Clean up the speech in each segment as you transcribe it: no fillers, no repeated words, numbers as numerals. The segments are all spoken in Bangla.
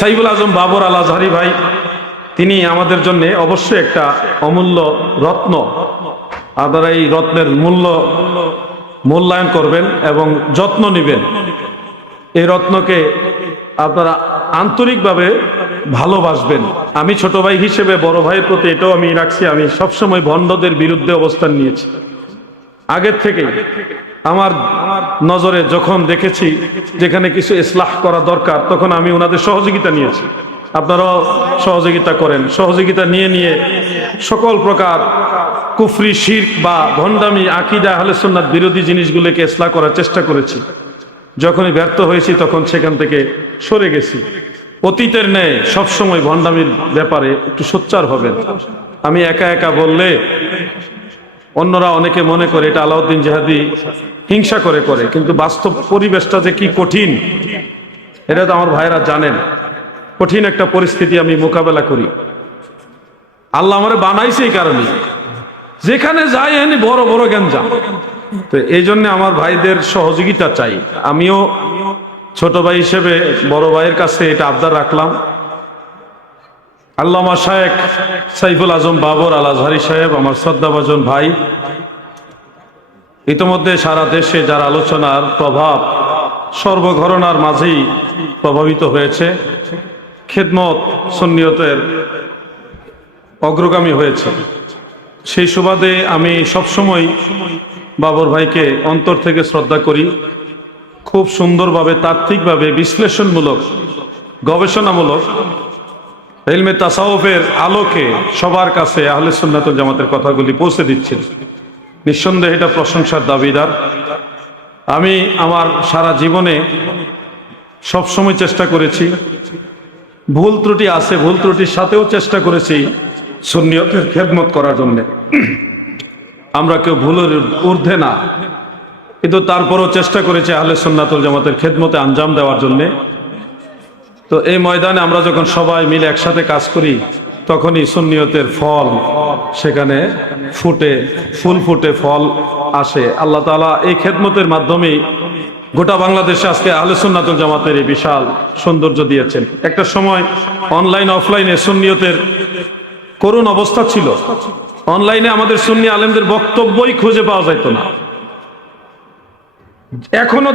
সাইফুল আজম বাবর আল আজহারি ভাই তিনি আমাদের জন্য অবশ্যই একটা অমূল্য রত্ন। আপনারা এই রত্নের মূল্যায়ন করবেন এবং যত্ন নেবেন। এই রত্নকে আপনারা আন্তরিকভাবে ভালোবাসবেন। আমি ছোট ভাই হিসেবে বড় ভাইয়ের প্রতি এটাও আমি রাখছি, আমি সবসময় ভণ্ডদের বিরুদ্ধে অবস্থান নিয়েছি। আগের থেকে আমার নজরে যখন দেখেছি যেখানে কিছু ইসলাহ করা দরকার, তখন আমি ওনাদের সহযোগিতা নিয়েছি। আপনারাও সহযোগিতা করেন। সহযোগিতা নিয়ে সকল প্রকার কুফরি, শিরক বা ভণ্ডামি, আকীদা আহলে সুন্নাত বিরোধী জিনিসগুলোকে ইসলাহ করার চেষ্টা করেছি। যখনই ব্যর্থ হয়েছি তখন সেখান থেকে সরে গেছি। অতীতের ন্যায় সবসময় ভণ্ডামির ব্যাপারে একটু সোচ্চার হবেন। আমি একা একা বললে অন্যরা অনেকে মনে করে এটা আলাউদ্দিন জিহাদি হিংসা করে, কিন্তু বাস্তব পরিবেশটা যে কি কঠিন এটা তো আমার ভাইরা জানেন। কঠিন একটা পরিস্থিতি আমি মোকাবেলা করি। আল্লাহ আমারে বানাইছে এই কারণে, যেখানে যাই এনে বড় বড় গ্যাঞ্জাম। তো এই জন্য আমার ভাইদের সহযোগিতা চাই। আমিও ছোট ভাই হিসেবে বড় ভাইয়ের কাছে এটা আবদার রাখলাম। আল্লামা শায়েখ সাইফুল আজম বাবর আল আজহারি সাহেব আমার শ্রদ্ধাভাজন ভাই, ইতোমধ্যে সারা দেশে যার আলোচনার প্রভাব সর্বঘরনার মাঝেই প্রভাবিত হয়েছে, খেদমত সুন্নিয়তের অগ্রগামী হয়েছে। সেই সুবাদে আমি সবসময় বাবর ভাইকে অন্তর থেকে শ্রদ্ধা করি। খুব সুন্দরভাবে, তাত্ত্বিকভাবে, বিশ্লেষণমূলক, গবেষণামূলক ইলমে তাসাউফের আলোকে সবার কাছে আহলে সুন্নাত ওয়াল জামাতের কথাগুলি পৌঁছে দিচ্ছেন। নিঃসন্দেহে এটা প্রশংসার দাবিদার। আমি আমার সারা জীবনে সবসময় চেষ্টা করেছি, ভুল ত্রুটি আছে, ভুল ত্রুটির সাথেও চেষ্টা করেছি সুন্নিয়তের খেদমত করার জন্য। আমরা কেউ ভুলের ঊর্ধ্বে না, কিন্তু তারপরও চেষ্টা করেছি আহলে সুন্নাত ওয়াল জামাতের খেদমতে আঞ্জাম দেওয়ার জন্য। তো এই ময়দানে আমরা যখন সবাই মিলে একসাথে কাজ করি, তখনই সুন্নিয়তের ফল সেখানে ফুল ফুটে ফল আসে। আল্লাহ তাআলা এই খেদমতের মাধ্যমেই গোটা বাংলাদেশে আজকে আহলে সুন্নাত ওয়াল জামাতের এই বিশাল সৌন্দর্য দিয়েছেন। একটা সময় অনলাইন অফলাইনে সুন্নিয়তের করুণ অবস্থা ছিল। অনলাইনে আমাদের সুন্নি আলেমদের বক্তব্যই খুঁজে পাওয়া যেত না। এখনো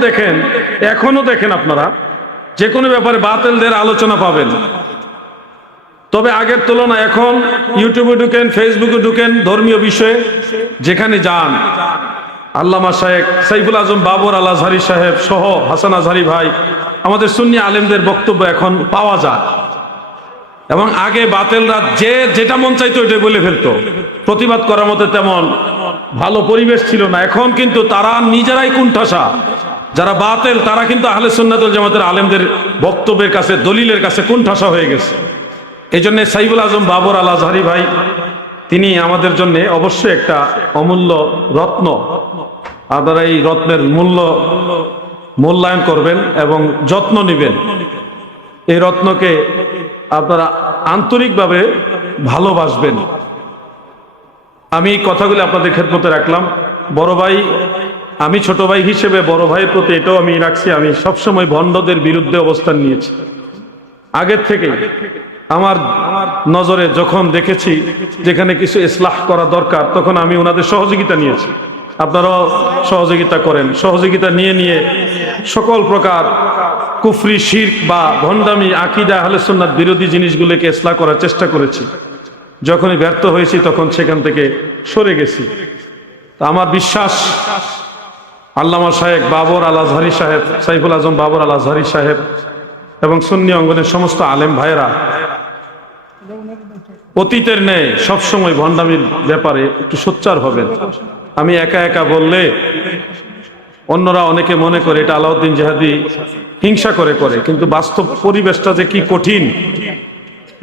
দেখেন আপনারা যে কোনো ব্যাপারে বাতিলদের আলোচনা পাবেন। তবে আগের তুলনায় এখন ইউটিউবে ঢুকেন, ফেসবুকে ঢুকেন, ধর্মীয় বিষয়ে যেখানে যান, আল্লামা শায়েখ সাইফুল আজম বাবর আল আজহারি সাহেব সহ হাসান আজহারি ভাই, আমাদের সুন্নি আলেমদের বক্তব্য এখন পাওয়া যায়। এবং আগে বাতিলরা যেটা মন চাইতো ওইটাই বলে ফেলতো, প্রতিবাদ করার মতো তেমন ভালো পরিবেশ ছিল না। এখন কিন্তু তারা নিজেরাই কুণ্ঠাসা। যারা বাতিল তারা কিন্তু আহলে সুন্নাত ওয়াল জামাতের আলেমদের বক্তব্যের কাছে, দলিলের কাছে কুণ্ঠাসা হয়ে গেছে। এই জন্য সাইফুল আজম বাবর আল আজহারি ভাই তিনি আমাদের জন্য অবশ্যই একটা অমূল্য রত্ন। আপনারা এই রত্নের মূল্যায়ন করবেন এবং যত্ন নেবেন। এই রত্নকে আপনারা আন্তরিকভাবে ভালোবাসবেন। আমি এই কথাগুলি আপনাদের খেদমতে রাখলাম। বড় ভাই, আমি ছোট ভাই হিসেবে বড় ভাইয়ের প্রতি এটাও আমি রাখছি, আমি সবসময় ভণ্ডদের বিরুদ্ধে অবস্থান নিয়েছি। আগের থেকে আমার নজরে যখন দেখেছি যেখানে কিছু ইসলাহ করা দরকার, তখন আমি ওনাদের সহযোগিতা নিয়েছি। আপনারাও সহযোগিতা করেন। সহযোগিতা নিয়ে সকল প্রকার কুফরি, শিরক বা ভণ্ডামি, আকীদা আহলে সুন্নাত বিরোধী জিনিসগুলোকে ইসলাহ করার চেষ্টা করেছি। যখনই ব্যর্থ হয়েছি তখন সেখান থেকে সরে গেছি। তা আমার বিশ্বাস আল্লামা শায়েখ বাবর আল আজহারি সাহেব, সাইফুল আজম বাবর আল আজহারি সাহেব এবং সুন্নি অঙ্গনের সমস্ত আলেম ভাইয়েরা অতীতের ন্যায় সবসময় ভণ্ডামির ব্যাপারে একটু সোচ্চার হবেন। আমি একা একা বললে অন্যরা অনেকে মনে করে এটা আলাউদ্দিন জিহাদি হিংসা করে, কিন্তু বাস্তব পরিবেশটা যে কি কঠিন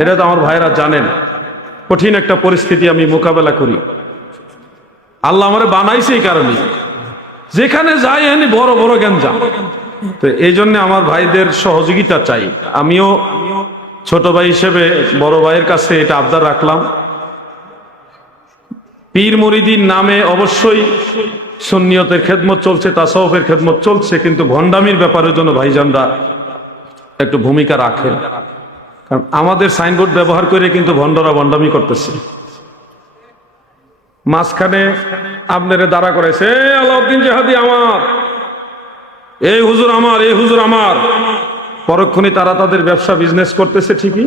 এটা তো আমার ভাইরা জানেন। কঠিন একটা পরিস্থিতি আমি মোকাবেলা করি। আল্লাহ আমারে বানাইছে এই কারণে, যেখানে যাই এনে বড় বড় গ্যাঞ্জাম। তো এই জন্য আমার ভাইদের সহযোগিতা চাই। আমিও ছোট ভাই হিসেবে বড় ভাইয়ের কাছে এটা আবদার রাখলাম। পীর মুরিদির নামে অবশ্যই সুন্নিয়তের খেদমত চলছে, তাসাউফের খেদমত চলছে, কিন্তু ভণ্ডামির ব্যাপারের জন্য ভাইজানরা একটু ভূমিকা রাখেন। কারণ আমাদের সাইনবোর্ড ব্যবহার করে কিন্তু ভণ্ডরা ভণ্ডামি করতেছে। মাঝখানে আপনারে দাঁড়া করাইছে, আলাউদ্দিন জাহাদি আমার, এই হুজুর আমার, এই হুজুর আমার। পরক্ষণে তারা তাদের ব্যবসা বিজনেস করতেছে ঠিকই,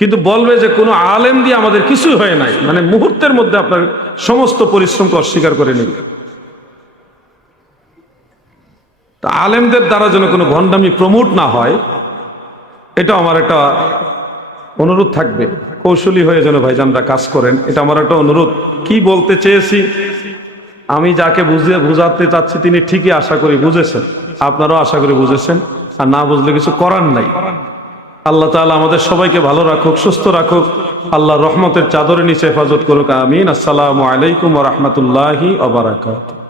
কিন্তু বলবে যে কোনো আলেম দিয়ে আমাদের কিছুই হয় নাই, মানে মুহূর্তের মধ্যে আপনার সমস্ত পরিশ্রমকে অস্বীকার করে নেবে। তা আলেমদের দ্বারা যেন কোনো ভণ্ডামি প্রমোট না হয়, এটা আমার একটা অনুরোধ থাকবে। কৌশলী হয়ে যেন ভাইজানরা কাজ করেন, এটা আমার একটা অনুরোধ। কি বলতে চেয়েছি, আমি যাকে বুঝাতে চাচ্ছি তিনি ঠিকই আশা করি বুঝেছেন, আপনারাও আশা করি বুঝেছেন। আর না বুঝলে কিছু করার নাই। আল্লাহ তাআলা আমাদের সবাইকে ভালো রাখুক, সুস্থ রাখুক, আল্লাহর রহমতের চাদরের নিচে হেফাজত করুক, আমিন। আসসালামু আলাইকুম ওয়া রাহমাতুল্লাহি ওয়া বারাকাতুহু।